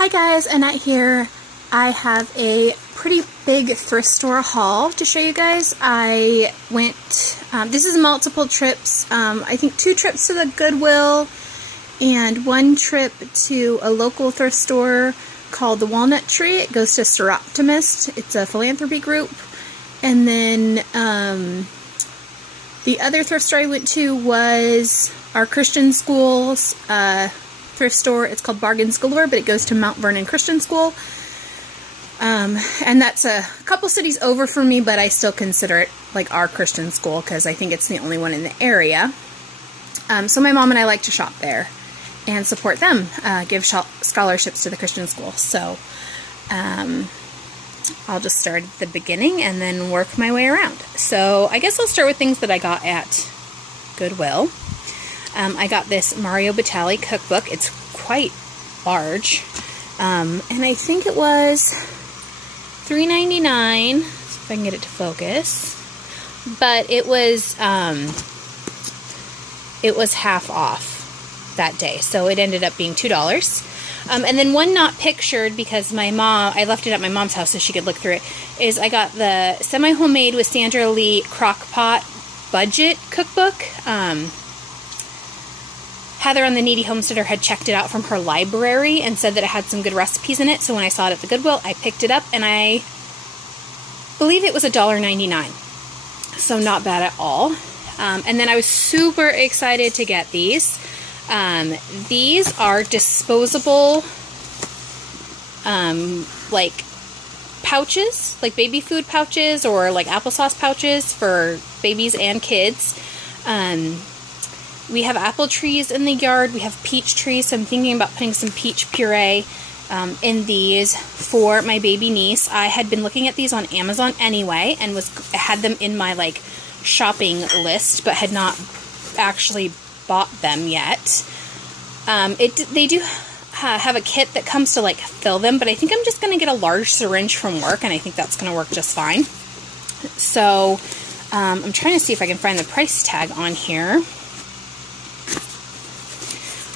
Hi guys, Annette here. I have a pretty big thrift store haul to show you guys. I went, this is multiple trips, I think 2 trips to the Goodwill and 1 trip to a local thrift store called the Walnut Tree. It goes to Seroptimist. It's a philanthropy group. And then the other thrift store I went to was our Christian school's thrift store. It's called Bargains Galore, but it goes to Mount Vernon Christian School. And that's a couple cities over for me, but I still consider it like our Christian school because I think it's the only one in the area. So my mom and I like to shop there and support them, give scholarships to the Christian school. So I'll just start at the beginning and then work my way around. So I guess I'll start with things that I got at Goodwill. I got this Mario Batali cookbook. It's quite large. And I think it was $3.99. If I can get it to focus. But it was half off that day. So it ended up being $2. And then one not pictured because I left it at my mom's house so she could look through it, is I got the Semi-Homemade with Sandra Lee Crock-Pot budget cookbook. Heather on the Needy Homesteader had checked it out from her library and said that it had some good recipes in it. So when I saw it at the Goodwill, I picked it up and I believe it was $1.99. So not bad at all. And then I was super excited to get these. These are disposable, like pouches, like baby food pouches or like applesauce pouches for babies and kids. We have apple trees in the yard. We have peach trees, so I'm thinking about putting some peach puree in these for my baby niece. I had been looking at these on Amazon anyway and had them in my like shopping list, but had not actually bought them yet. They do have a kit that comes to like fill them, but I think I'm just going to get a large syringe from work, and I think that's going to work just fine. So I'm trying to see if I can find the price tag on here.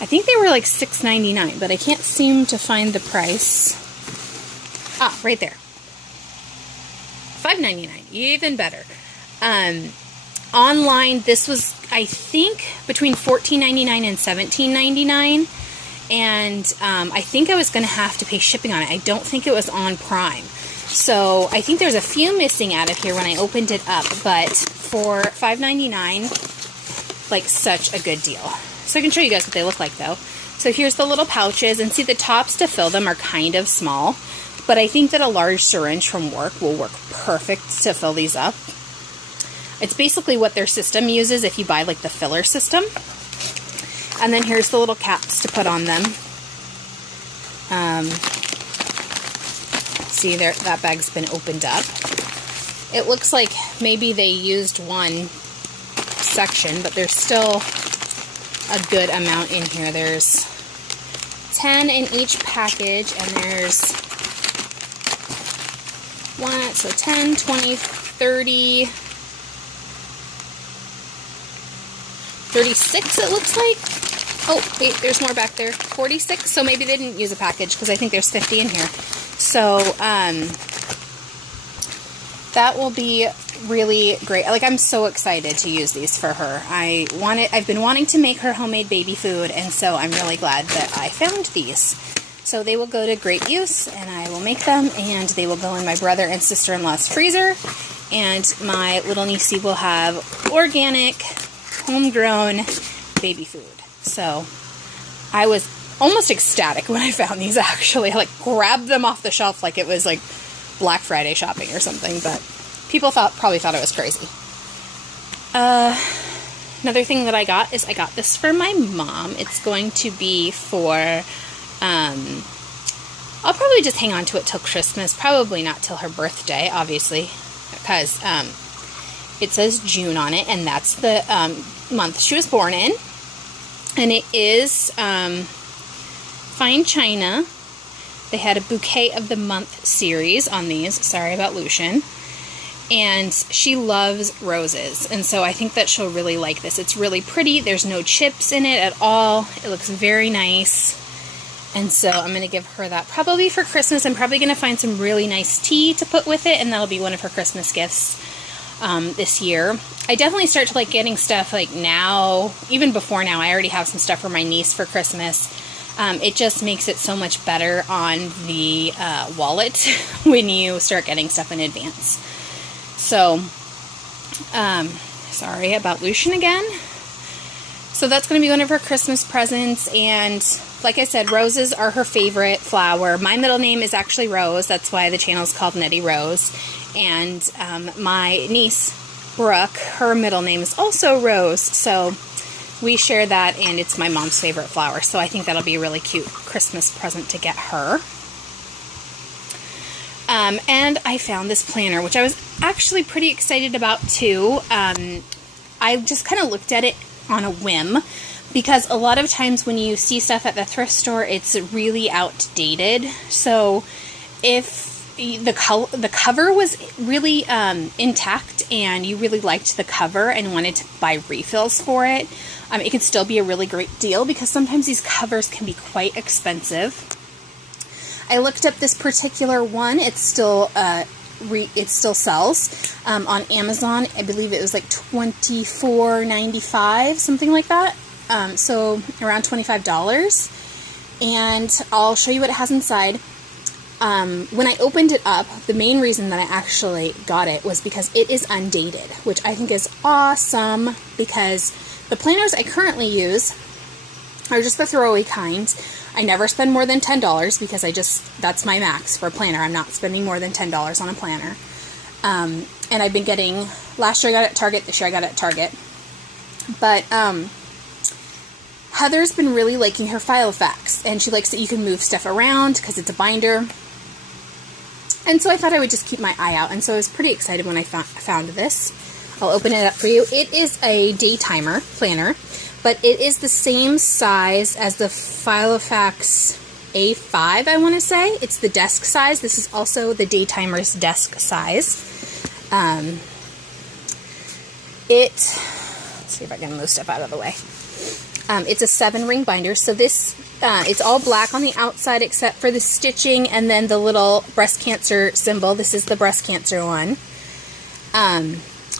I think they were like $6.99, but I can't seem to find the price. Ah, right there. $5.99, even better. Online, this was, I think, between $14.99 and $17.99, and I think I was going to have to pay shipping on it. I don't think it was on Prime. So I think there's a few missing out of here when I opened it up, but for $5.99, like such a good deal. So I can show you guys what they look like though. So here's the little pouches, and see the tops to fill them are kind of small, but I think that a large syringe from work will work perfect to fill these up. It's basically what their system uses if you buy like the filler system. And then here's the little caps to put on them. See there, that bag's been opened up. It looks like maybe they used one section, but there's still a good amount in here. There's 10 in each package, and there's 10, 20, 30, 36 it looks like. Oh, wait, there's more back there. 46, so maybe they didn't use a package because I think there's 50 in here. So, that will be really great. Like, I'm so excited to use these for her. I've been wanting to make her homemade baby food, and so I'm really glad that I found these. So they will go to great use, and I will make them, and they will go in my brother and sister-in-law's freezer, and my little niecey will have organic, homegrown baby food. So I was almost ecstatic when I found these, actually. I like grabbed them off the shelf like it was like Black Friday shopping or something, but people probably thought it was crazy. Another thing that I got is I got this for my mom. It's going to be for, I'll probably just hang on to it till Christmas, probably not till her birthday, obviously, because it says June on it, and that's the month she was born in, and it is fine china. They had a Bouquet of the Month series on these. Sorry about Lucian. And she loves roses, and so I think that she'll really like this. It's really pretty. There's no chips in it at all. It looks very nice. And so I'm going to give her that probably for Christmas. I'm probably going to find some really nice tea to put with it, and that'll be one of her Christmas gifts this year. I definitely start to like getting stuff like now, even before now. I already have some stuff for my niece for Christmas. It just makes it so much better on the wallet when you start getting stuff in advance. So, sorry about Lucian again. So that's going to be one of her Christmas presents, and like I said, roses are her favorite flower. My middle name is actually Rose. That's why the channel is called Nettie Rose. And my niece, Brooke, her middle name is also Rose. So we share that, and it's my mom's favorite flower. So I think that'll be a really cute Christmas present to get her. And I found this planner, which I was actually pretty excited about too. I just kind of looked at it on a whim, because a lot of times when you see stuff at the thrift store, it's really outdated. So if the cover was really intact and you really liked the cover and wanted to buy refills for it, it could still be a really great deal, because sometimes these covers can be quite expensive. I looked up this particular one. It still sells on Amazon. I believe it was like $24.95, something like that. So around $25. And I'll show you what it has inside. When I opened it up, the main reason that I actually got it was because it is undated, which I think is awesome, because the planners I currently use are just the throwaway kind. I never spend more than $10 because that's my max for a planner. I'm not spending more than $10 on a planner. And I've been getting, last year I got it at Target, this year I got it at Target. But Heather's been really liking her Filofax, and she likes that you can move stuff around because it's a binder. And so I thought I would just keep my eye out, and so I was pretty excited when I found this. I'll open it up for you. It is a day timer planner, but it is the same size as the Filofax A5, I want to say. It's the desk size. This is also the day timer's desk size. Let's see if I can move stuff out of the way. It's a 7-ring binder, so this, it's all black on the outside except for the stitching and then the little breast cancer symbol. This is the breast cancer one.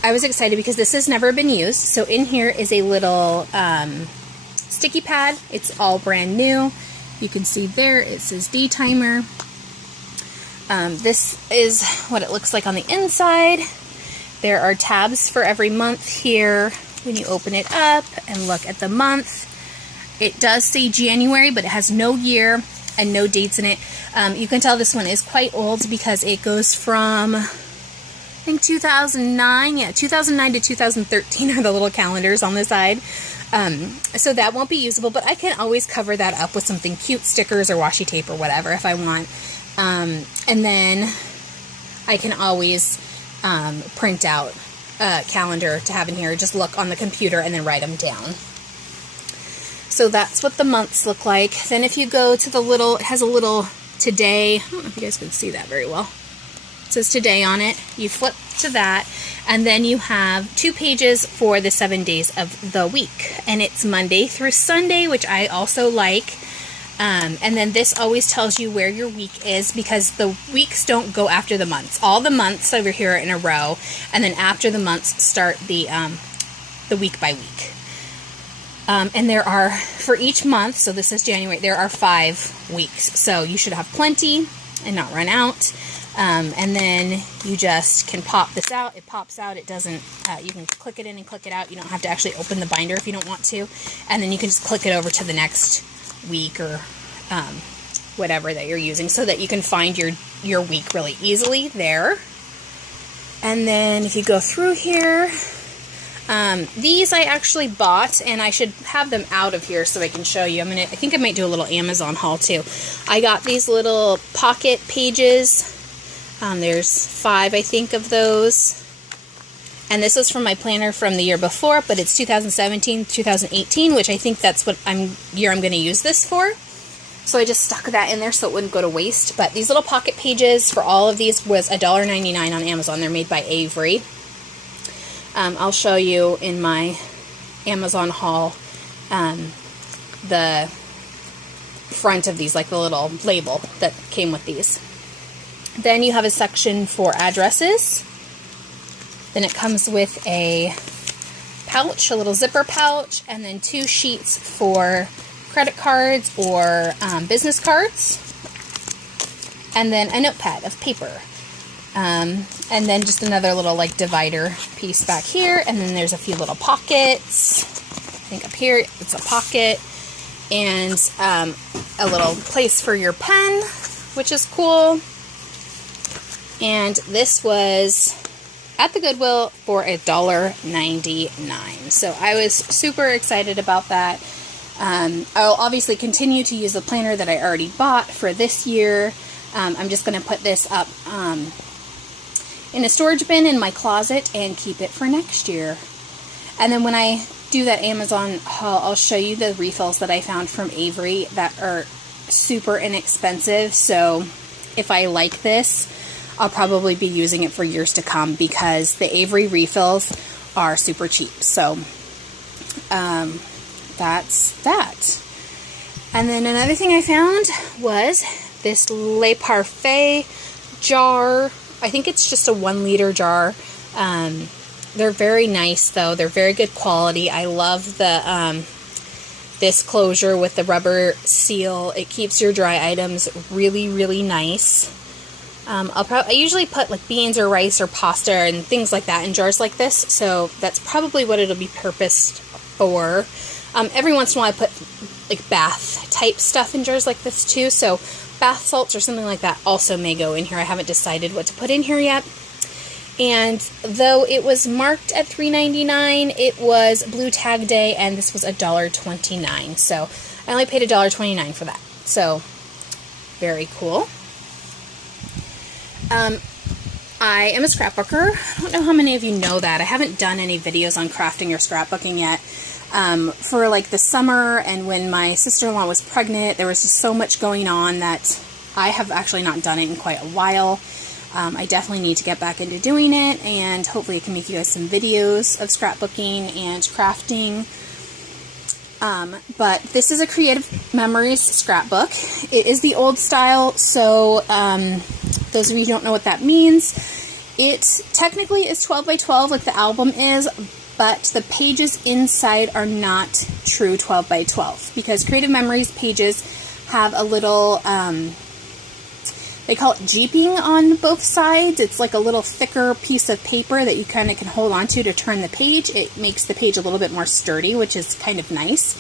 I was excited because this has never been used. So in here is a little sticky pad. It's all brand new. You can see there it says day timer. This is what it looks like on the inside. There are tabs for every month here. When you open it up and look at the month, it does say January, but it has no year and no dates in it. You can tell this one is quite old because it goes from, I think 2009, yeah, 2009 to 2013 are the little calendars on the side. So that won't be usable, but I can always cover that up with something cute, stickers or washi tape or whatever if I want. And then I can always print out a calendar to have in here. Just look on the computer and then write them down. So that's what the months look like. Then if you go to the little, it has a little today. I don't know if you guys can see that very well. It says today on it. You flip to that, and then you have 2 pages for the 7 days of the week. And it's Monday through Sunday, which I also like. And then this always tells you where your week is, because the weeks don't go after the months. All the months over here are in a row, and then after the months start the week by week. And there are, for each month, so this is January, there are 5 weeks. So you should have plenty and not run out. And then you just can pop this out. It pops out. It doesn't, you can click it in and click it out. You don't have to actually open the binder if you don't want to. And then you can just click it over to the next week or whatever that you're using, so that you can find your week really easily there. And then if you go through here, these I actually bought, and I should have them out of here so I can show you. I think I might do a little Amazon haul too. I got these little pocket pages. There's 5, I think, of those. And this is from my planner from the year before, but it's 2017, 2018, which I think that's what year I'm going to use this for. So I just stuck that in there so it wouldn't go to waste. But these little pocket pages for all of these was $1.99 on Amazon. They're made by Avery. I'll show you in my Amazon haul the front of these, like the little label that came with these. Then you have a section for addresses. Then it comes with a pouch, a little zipper pouch, and then 2 sheets for credit cards or business cards. And then a notepad of paper. And then just another little like divider piece back here. And then there's a few little pockets. I think up here it's a pocket. And a little place for your pen, which is cool. And this was at the Goodwill for $1.99. So I was super excited about that. I'll obviously continue to use the planner that I already bought for this year. I'm just going to put this up in a storage bin in my closet and keep it for next year. And then when I do that Amazon haul, I'll show you the refills that I found from Avery that are super inexpensive. So if I like this, I'll probably be using it for years to come because the Avery refills are super cheap. So that's that. And then another thing I found was this Le Parfait jar. I think it's just a 1 liter jar. They're very nice though. They're very good quality. I love the this closure with the rubber seal. It keeps your dry items really, really nice. I usually put like beans or rice or pasta and things like that in jars like this, so that's probably what it'll be purposed for. Every once in a while I put like bath type stuff in jars like this too, so bath salts or something like that also may go in here. I haven't decided what to put in here yet. And though it was marked at $3.99, it was Blue Tag Day, and this was $1.29. So I only paid $1.29 for that. So very cool. I am a scrapbooker. I don't know how many of you know that. I haven't done any videos on crafting or scrapbooking yet. For like the summer and when my sister-in-law was pregnant, there was just so much going on that I have actually not done it in quite a while. I definitely need to get back into doing it, and hopefully I can make you guys some videos of scrapbooking and crafting. But this is a Creative Memories scrapbook. It is the old style, so those of you who don't know what that means, it technically is 12 by 12 like the album is, but the pages inside are not true 12 by 12 because Creative Memories pages have a little, they call it jeeping on both sides. It's like a little thicker piece of paper that you kind of can hold on to turn the page. It makes the page a little bit more sturdy, which is kind of nice.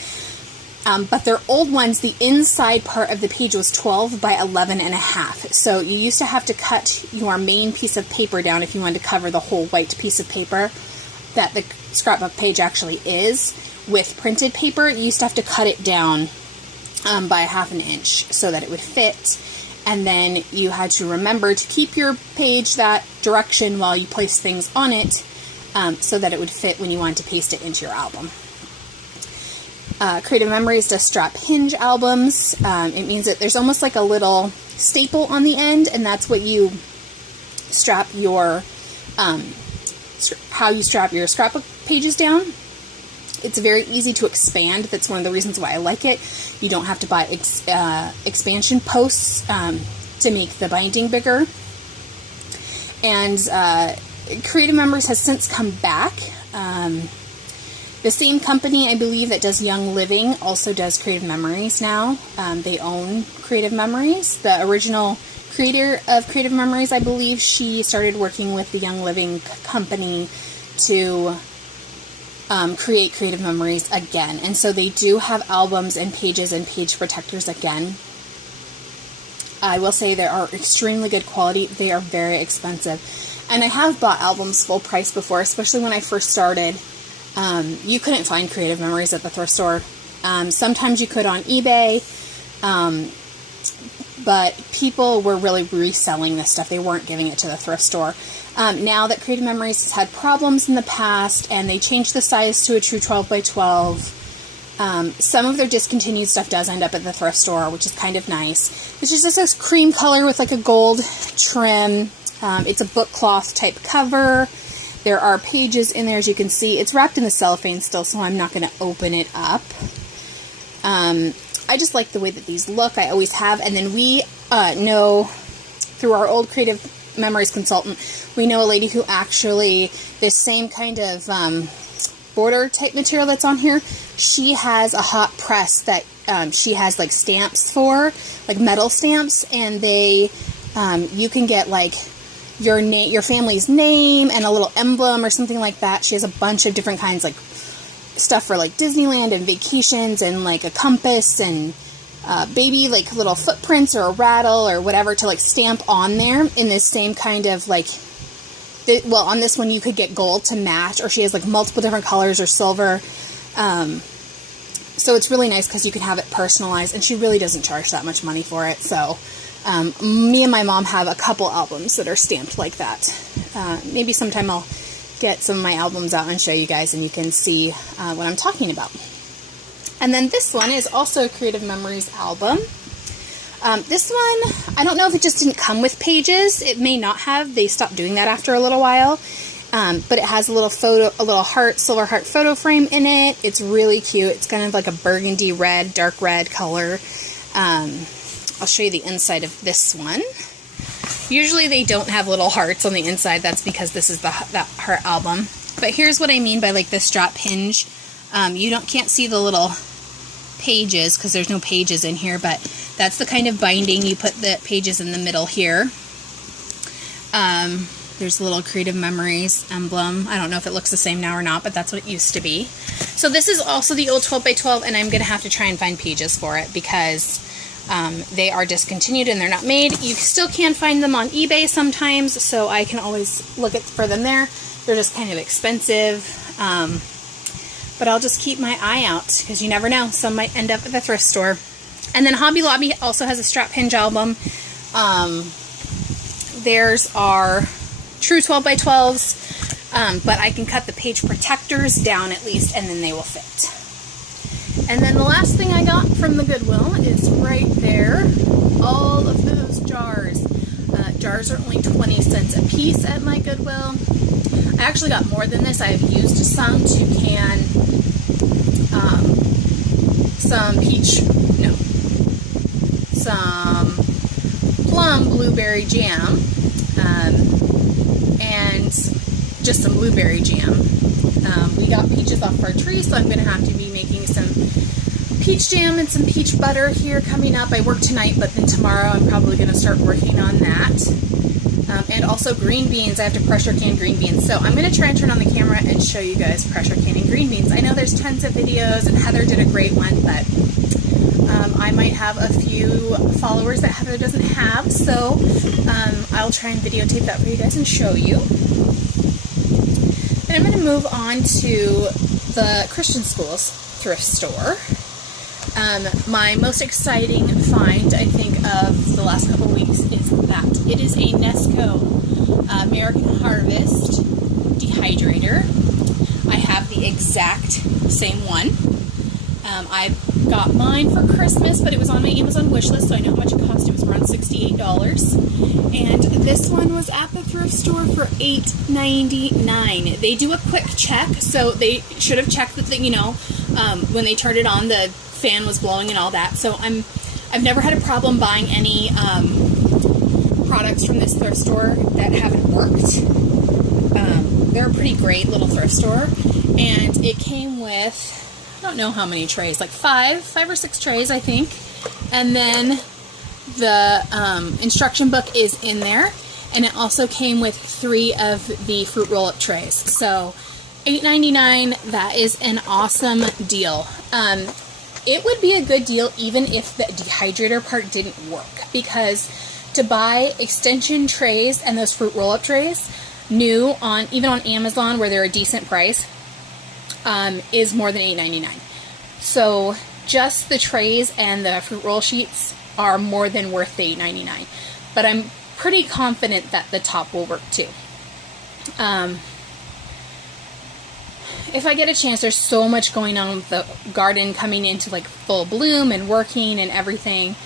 But their old ones, the inside part of the page was 12 by 11 and a half. So you used to have to cut your main piece of paper down if you wanted to cover the whole white piece of paper that the scrapbook page actually is. With printed paper, you used to have to cut it down by 1/2 inch so that it would fit. And then you had to remember to keep your page that direction while you place things on it so that it would fit when you wanted to paste it into your album. Creative Memories does strap hinge albums. It means that there's almost like a little staple on the end, and that's what you strap your, how you strap your scrapbook pages down. It's very easy to expand. That's one of the reasons why I like it. You don't have to buy expansion posts to make the binding bigger. And Creative Memories has since come back. The same company, I believe, that does Young Living also does Creative Memories now. They own Creative Memories. The original creator of Creative Memories, I believe, she started working with the Young Living company to create Creative Memories again. And so they do have albums and pages and page protectors again. I will say they are extremely good quality. They are very expensive. And I have bought albums full price before, especially when I first started. You couldn't find Creative Memories at the thrift store. Sometimes you could on eBay, but people were really reselling this stuff. They weren't giving it to the thrift store. Now that Creative Memories has had problems in the past and they changed the size to a true 12 by 12, some of their discontinued stuff does end up at the thrift store, which is kind of nice. This is just this cream color with like a gold trim. It's a book cloth type cover. There are pages in there, as you can see. It's wrapped in the cellophane still, so I'm not going to open it up. I just like the way that these look. I always have. And then we know through our old Creative Memories consultant, we know a lady who actually, this same kind of border type material that's on here, she has a hot press that she has like stamps for, like metal stamps, and they, you can get like your family's name and a little emblem or something like that. She has a bunch of different kinds, like stuff for like Disneyland and vacations, and like a compass and baby like little footprints or a rattle or whatever to like stamp on there in this same kind of like, well, on this one you could get gold to match, or she has like multiple different colors or silver. So it's really nice because you can have it personalized, and she really doesn't charge that much money for it. So me and my mom have a couple albums that are stamped like that. Maybe sometime I'll get some of my albums out and show you guys, and you can see what I'm talking about. And then this one is also a Creative Memories album. This one, I don't know if it just didn't come with pages. It may not have. They stopped doing that after a little while. But it has a little silver heart photo frame in it. It's really cute. It's kind of like a burgundy red, dark red color. I'll show you the inside of this one. Usually they don't have little hearts on the inside. That's because this is that heart album. But here's what I mean by like the strap hinge. You can't see the little pages because there's no pages in here, but that's the kind of binding. You put the pages in the middle here. There's a little Creative Memories emblem. I don't know if it looks the same now or not, but that's what it used to be. So this is also the old 12 by 12, and I'm going to have to try and find pages for it because they are discontinued and they're not made. You still can find them on eBay sometimes, so I can always look for them there. They're just kind of expensive, but I'll just keep my eye out because you never know. Some might end up at the thrift store. And then Hobby Lobby also has a strap hinge album. There's our true 12 by 12s, but I can cut the page protectors down at least, and then they will fit. And then the last thing I got from the Goodwill is right there, all of those jars. Jars are only 20 cents a piece at my Goodwill. I actually got more than this. I've used some to can some plum blueberry jam, and just some blueberry jam. We got peaches off our tree, so I'm going to have to be making some peach jam and some peach butter here coming up. I work tonight, but then tomorrow I'm probably going to start working on that. And also green beans. I have to pressure can green beans. So I'm going to try and turn on the camera and show you guys pressure canning green beans. I know there's tons of videos, and Heather did a great one, but I might have a few followers that Heather doesn't have, so I'll try and videotape that for you guys and show you. And I'm going to move on to the Christian Schools thrift store. My most exciting find, I think, of the last couple of weeks is that it is a Nesco American Harvest Dehydrator. I have the exact same one. I got mine for Christmas, but it was on my Amazon wish list, so I know how much it cost. It was around $68. And this one was at the thrift store for $8.99. They do a quick check, so they should have checked that, when they turned it on, the fan was blowing and all that. So I've never had a problem buying any products from this thrift store that haven't worked. They're a pretty great little thrift store, and it came with, I don't know how many trays, like five or six trays, I think. And then the instruction book is in there, and it also came with 3 of the fruit roll-up trays. So $8.99, that is an awesome deal. It would be a good deal even if the dehydrator part didn't work, because to buy extension trays and those fruit roll-up trays new even on Amazon, where they're a decent price, is more than $8.99. So just the trays and the fruit roll sheets are more than worth the $8.99. But I'm pretty confident that the top will work too. If I get a chance, there's so much going on with the garden coming into like full bloom and working and everything.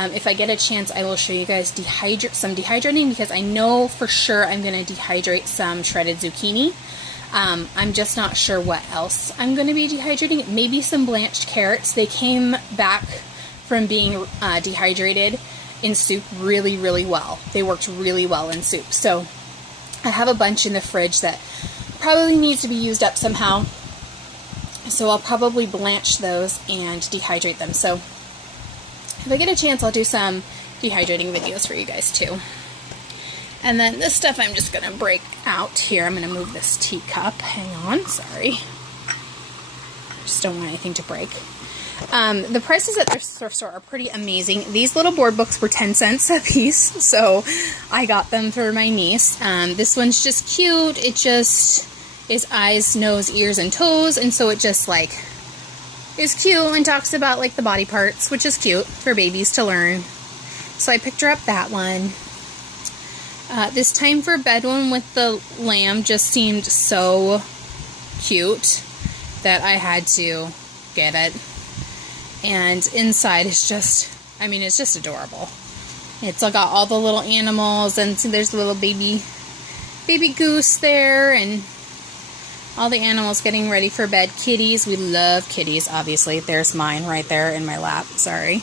If I get a chance, I will show you guys some dehydrating, because I know for sure I'm going to dehydrate some shredded zucchini. I'm just not sure what else I'm going to be dehydrating. Maybe some blanched carrots. They came back from being dehydrated in soup really, really well. They worked really well in soup. So I have a bunch in the fridge that probably needs to be used up somehow. So I'll probably blanch those and dehydrate them. So if I get a chance, I'll do some dehydrating videos for you guys too. And then this stuff I'm just going to break out here. I'm going to move this teacup. Hang on, sorry. Just don't want anything to break. The prices at the thrift store are pretty amazing. These little board books were 10 cents a piece, so I got them for my niece. This one's just cute. It just is eyes, nose, ears, and toes, and so it just like is cute and talks about like the body parts, which is cute for babies to learn. So I picked her up that one. This Time for Bed one with the lamb just seemed so cute that I had to get it. And inside is just, I mean, it's just adorable. It's got all the little animals, and see, there's the little baby goose there, and all the animals getting ready for bed. Kitties, we love kitties, obviously. There's mine right there in my lap, sorry.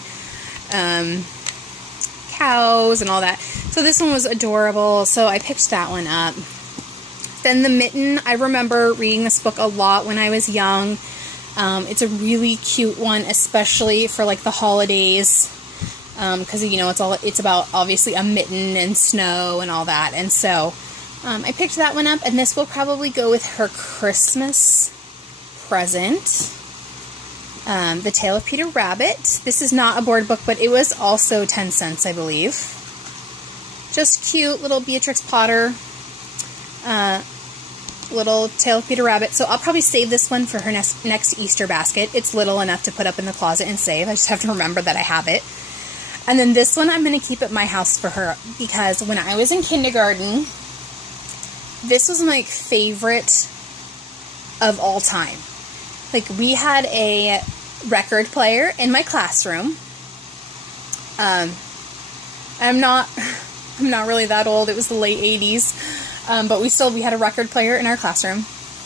Cows and all that. So this one was adorable, so I picked that one up. Then the Mitten, I remember reading this book a lot when I was young. It's a really cute one, especially for like the holidays, because you know it's about obviously a mitten and snow and all that. And so I picked that one up, and this will probably go with her Christmas present. The Tale of Peter Rabbit. This is not a board book, but it was also 10 cents, I believe. Just cute little Beatrix Potter. Little Tale of Peter Rabbit. So I'll probably save this one for her next Easter basket. It's little enough to put up in the closet and save. I just have to remember that I have it. And then this one I'm going to keep at my house for her, because when I was in kindergarten, this was my favorite of all time. Like, we had a record player in my classroom. I'm not really that old. It was the late 80s. But we had a record player in our classroom,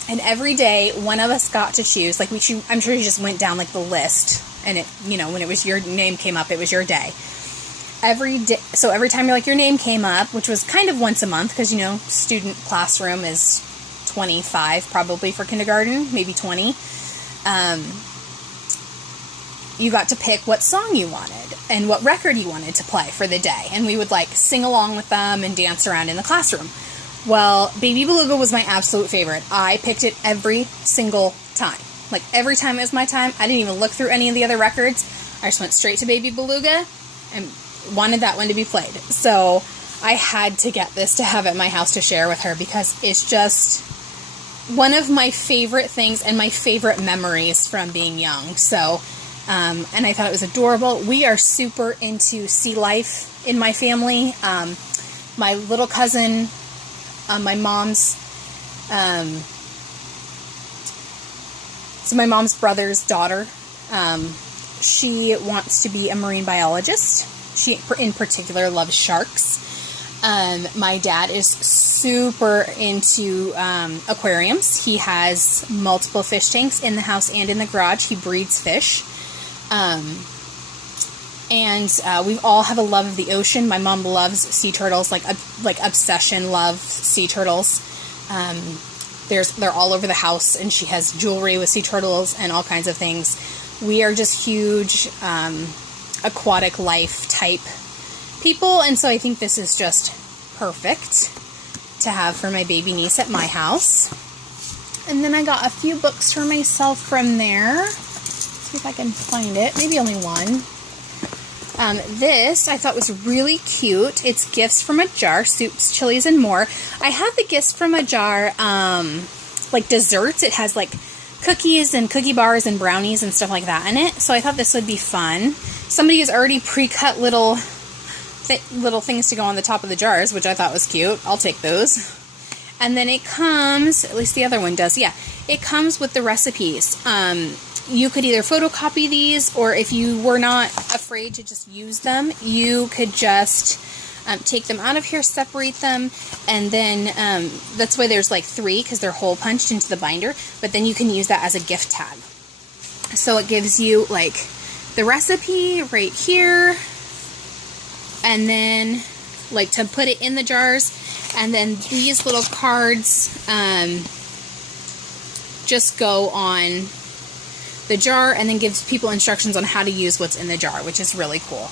and every day one of us got to choose. Like I'm sure you just went down like the list, and it, you know, when it was your name came up, it was your day. Every day, so every time your name came up, which was kind of once a month, because you know, student classroom is 25 probably for kindergarten, maybe 20. You got to pick what song you wanted and what record you wanted to play for the day, and we would like sing along with them and dance around in the classroom. Well, Baby Beluga was my absolute favorite. I picked it every single time. Like, every time it was my time, I didn't even look through any of the other records. I just went straight to Baby Beluga and wanted that one to be played. So I had to get this to have at my house to share with her, because it's just one of my favorite things and my favorite memories from being young. So, and I thought it was adorable. We are super into sea life in my family. My little cousin... my mom's brother's daughter, she wants to be a marine biologist. She, in particular, loves sharks. My dad is super into aquariums. He has multiple fish tanks in the house and in the garage. He breeds fish. And we all have a love of the ocean. My mom loves sea turtles, like obsession love sea turtles. They're all over the house, and she has jewelry with sea turtles and all kinds of things. We are just huge aquatic life type people, and so I think this is just perfect to have for my baby niece at my house. And then I got a few books for myself from there. Let's see if I can find it. Maybe only one. This I thought was really cute. It's Gifts from a Jar, soups, chilies, and more. I have the Gifts from a Jar, like desserts. It has like cookies and cookie bars and brownies and stuff like that in it. So I thought this would be fun. Somebody has already pre-cut little things to go on the top of the jars, which I thought was cute. I'll take those. And then it comes, at least the other one does, yeah. It comes with the recipes. You could either photocopy these, or if you were not afraid to just use them, you could just take them out of here, separate them, and then that's why there's like 3, because they're hole punched into the binder, but then you can use that as a gift tag. So it gives you like the recipe right here, and then like to put it in the jars, and then these little cards just go on the jar and then gives people instructions on how to use what's in the jar, which is really cool.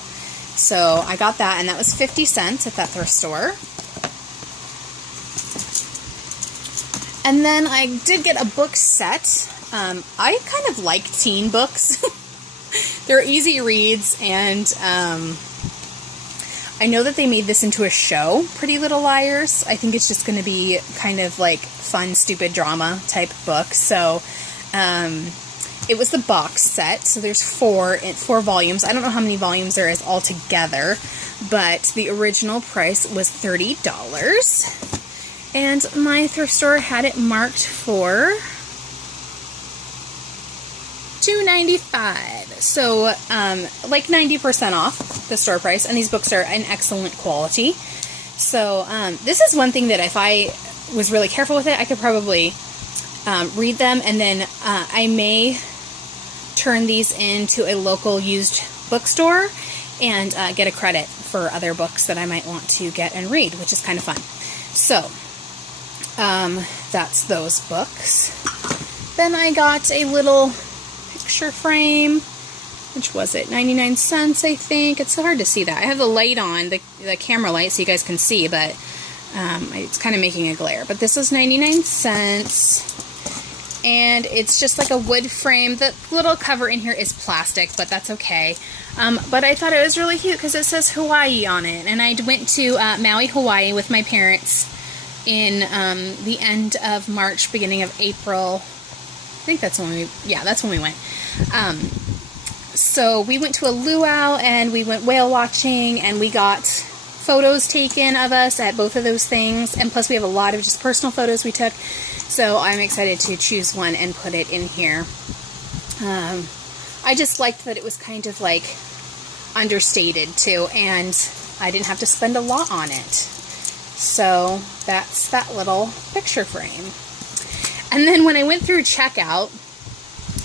So I got that, and that was 50 cents at that thrift store. And then I did get a book set. I kind of like teen books. They're easy reads, and I know that they made this into a show, Pretty Little Liars. I think it's just going to be kind of like fun, stupid drama type book. So it was the box set. So there's four volumes. I don't know how many volumes there is altogether, but the original price was $30. And my thrift store had it marked for $2.95. So like 90% off the store price, and these books are in excellent quality. So this is one thing that if I was really careful with it, I could probably read them, and then I may turn these into a local used bookstore and get a credit for other books that I might want to get and read, which is kind of fun. So that's those books. Then I got a little picture frame. Which was it? 99 cents, I think. It's so hard to see that. I have the light on, the camera light, so you guys can see, but it's kind of making a glare. But this was 99 cents. And it's just like a wood frame. The little cover in here is plastic, but that's okay. But I thought it was really cute because it says Hawaii on it. And I went to Maui, Hawaii with my parents in the end of March, beginning of April. I think that's when we went. So we went to a luau, and we went whale watching, and we got photos taken of us at both of those things. And plus we have a lot of just personal photos we took. So I'm excited to choose one and put it in here. I just liked that it was kind of like understated too, and I didn't have to spend a lot on it. So that's that little picture frame. And then when I went through checkout,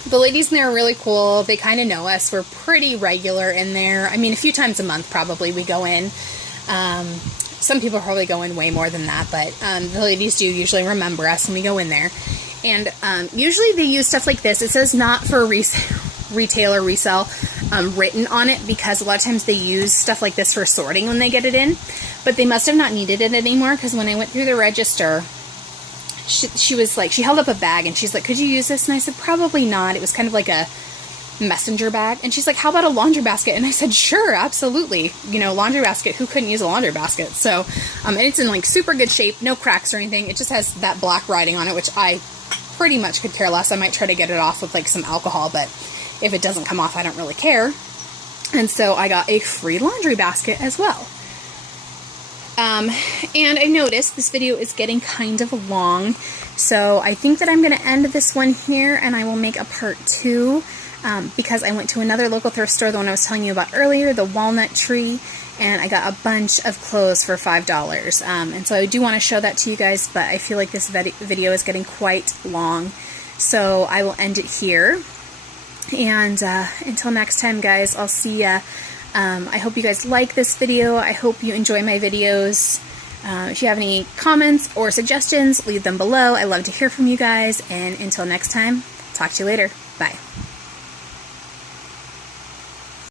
the ladies in there are really cool. They kind of know us. We're pretty regular in there. I mean, a few times a month probably we go in. Some people probably go in way more than that, but the ladies do usually remember us when we go in there. And usually they use stuff like this. It says not for retail or resell written on it, because a lot of times they use stuff like this for sorting when they get it in. But they must have not needed it anymore, because when I went through the register, she was like, she held up a bag and she's like, could you use this? And I said, probably not. It was kind of like a messenger bag. And she's like, how about a laundry basket? And I said, sure, absolutely. You know, laundry basket, who couldn't use a laundry basket? So, and it's in like super good shape, no cracks or anything. It just has that black writing on it, which I pretty much could care less. I might try to get it off with like some alcohol, but if it doesn't come off, I don't really care. And so I got a free laundry basket as well. And I noticed this video is getting kind of long, so I think that I'm going to end this one here, and I will make a part 2, because I went to another local thrift store, the one I was telling you about earlier, the Walnut Tree, and I got a bunch of clothes for $5. And so I do want to show that to you guys, but I feel like this video is getting quite long, so I will end it here. And until next time, guys, I'll see ya. I hope you guys like this video. I hope you enjoy my videos. If you have any comments or suggestions, leave them below. I love to hear from you guys. And until next time, talk to you later. Bye.